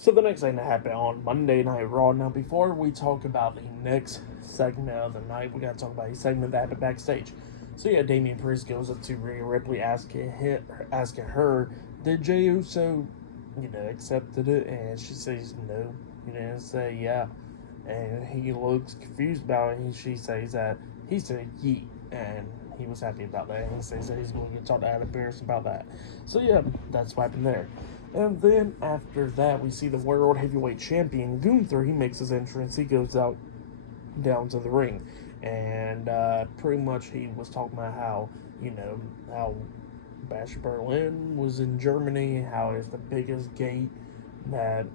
So the next thing that happened on Monday Night Raw. Now, before we talk about the next segment of the night, we got to talk about a segment that happened backstage. So yeah, Damian Priest goes up to Rhea Ripley, asking her, did Jey Uso, accepted it, and she says no. He didn't say yeah, and he looks confused about it. And she says that he said yeet, and he was happy about that. And he says that he's going to get talked to Adam Pearce about that. So yeah, that's what happened there. And then after that, we see the World Heavyweight Champion Gunther. He makes his entrance. He goes out down to the ring, and pretty much he was talking about how Bash Berlin was in Germany, how it's the biggest gate that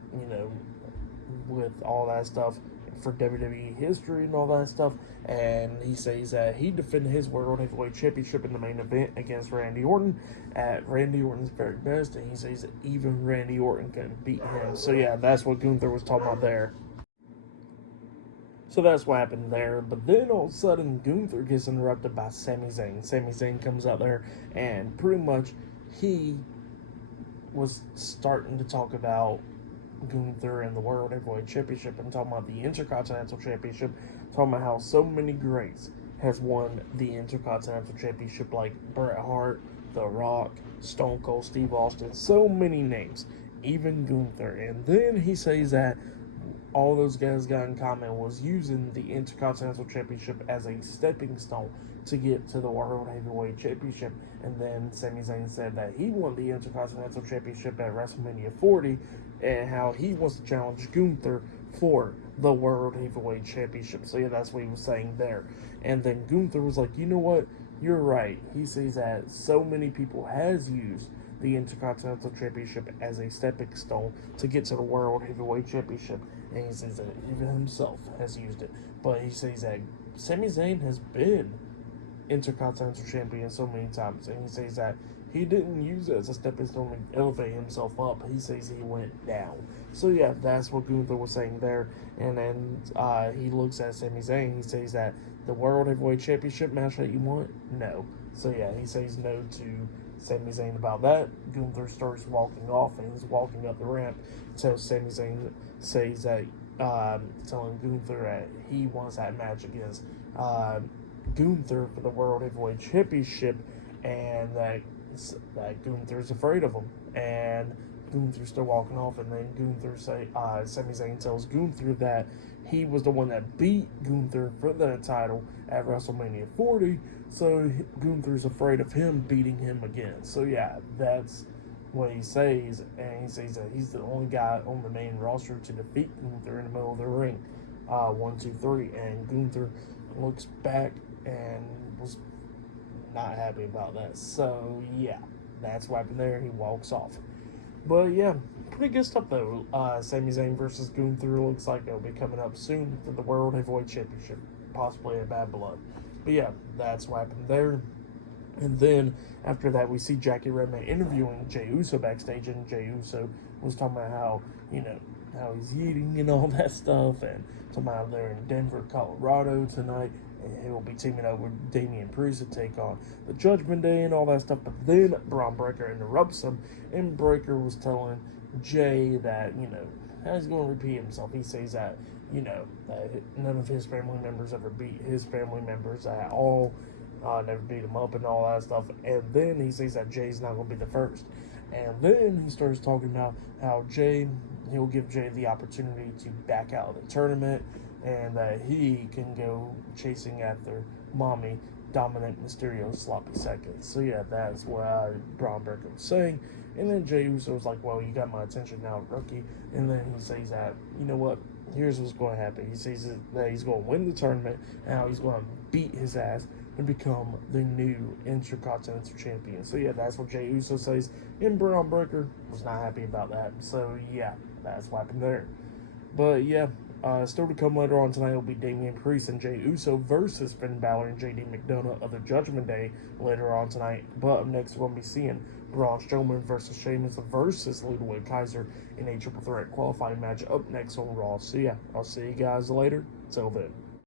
with all that stuff for WWE history and all that stuff. And he says that he defended his World Heavyweight Championship in the main event against Randy Orton at Randy Orton's very best, and he says that even Randy Orton couldn't beat him. So yeah, that's what Gunther was talking about there. So that's what happened there. But then all of a sudden, Gunther gets interrupted by Sami Zayn. Sami Zayn comes out there, and pretty much he was starting to talk about Gunther and the World Heavyweight Championship, and talking about the Intercontinental Championship, talking about how so many greats have won the Intercontinental Championship, like Bret Hart, The Rock, Stone Cold Steve Austin, so many names, even Gunther. And then he says that all those guys got in common was using the Intercontinental Championship as a stepping stone to get to the World Heavyweight Championship. And then Sami Zayn said that he won the Intercontinental Championship at WrestleMania 40, and how he wants to challenge Gunther for the World Heavyweight Championship. So yeah, that's what he was saying there. And then Gunther was like, you know what? You're right. He says that so many people has used the Intercontinental Championship as a stepping stone to get to the World Heavyweight Championship. And he says that even himself has used it. But he says that Sami Zayn has been Intercontinental Champion so many times. And he says that he didn't use it as a stepping stone to elevate himself up. He says he went down. So yeah, that's what Gunther was saying there. And then he looks at Sami Zayn. He says that the World Heavyweight Championship match that you want? No. So yeah, he says no to Sami Zayn about that. Gunther starts walking off, and he's walking up the ramp until Sami Zayn says that, telling Gunther that he wants that match against Gunther for the World Heavyweight Championship, and that Gunther's afraid of him. And Gunther's still walking off, and then Sami Zayn tells Gunther that he was the one that beat Gunther for the title at WrestleMania 40, so Gunther's afraid of him beating him again. So yeah, that's what he says, and he says that he's the only guy on the main roster to defeat Gunther in the middle of the ring. 1, 2, 3, and Gunther looks back and was not happy about that. So yeah, that's what happened there. He walks off. But yeah, pretty good stuff though. Sami Zayn versus Gunther looks like it'll be coming up soon for the World Heavyweight Championship, possibly a Bad Blood. But yeah, that's what happened there. And then after that, we see Jackie Redman interviewing Jey Uso backstage, and Jey Uso was talking about how how he's eating and all that stuff, and talking about they're in Denver, Colorado tonight, and he'll be teaming up with Damian Priest to take on the Judgment Day and all that stuff. But then Braun Breaker interrupts him, and Breaker was telling Jay that he's going to repeat himself. He says that that none of his family members ever beat his family members at all. Never beat him up and all that stuff. And then he says that Jay's not going to be the first. And then he starts talking about how he'll give Jay the opportunity to back out of the tournament, and that he can go chasing after Mommy Dominic Mysterio's sloppy seconds. So yeah, that's what Braun Breaker was saying. And then Jey Uso was like, well, you got my attention now, rookie. And then he says that, you know what, here's what's going to happen. He says that he's going to win the tournament, and how he's going to beat his ass and become the new Intercontinental Champion. So yeah, that's what Jey Uso says. And Braun Breaker was not happy about that. So yeah, that's what happened there. But yeah, still to come later on tonight will be Damian Priest and Jey Uso versus Finn Balor and JD McDonough of the Judgment Day later on tonight. But up next, we're going to be seeing Braun Strowman versus Sheamus versus Ludwig Kaiser in a triple threat qualifying match up next on Raw. So yeah, I'll see you guys later. Till then.